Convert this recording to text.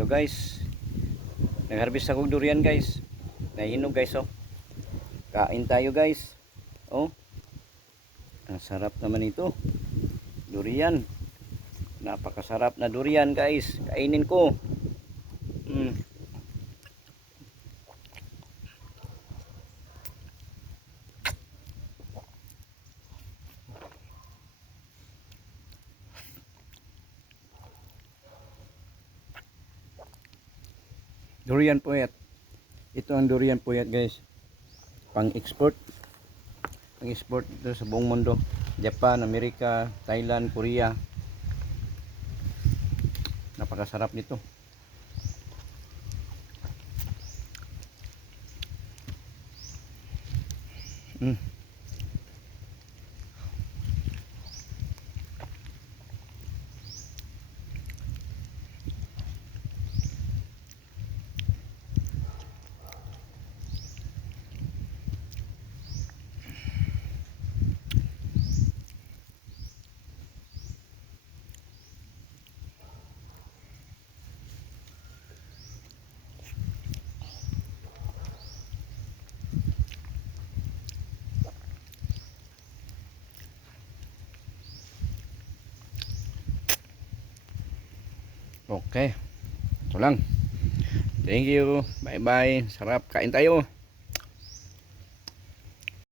Hello guys. Nag-harvest ako ng durian guys. Nahinog guys oh. Kain tayo guys. Oh. Ang sarap naman ito. Durian. Napakasarap na durian guys. Kainin ko. Mm. Durian puyat. Ito ang durian puyat guys. Pang-export. Pang-export dito sa buong mundo. Japan, Amerika, Thailand, Korea. Napakasarap nito. Mm. Okay. Ito lang. Thank you. Bye-bye. Sarap. Kain tayo.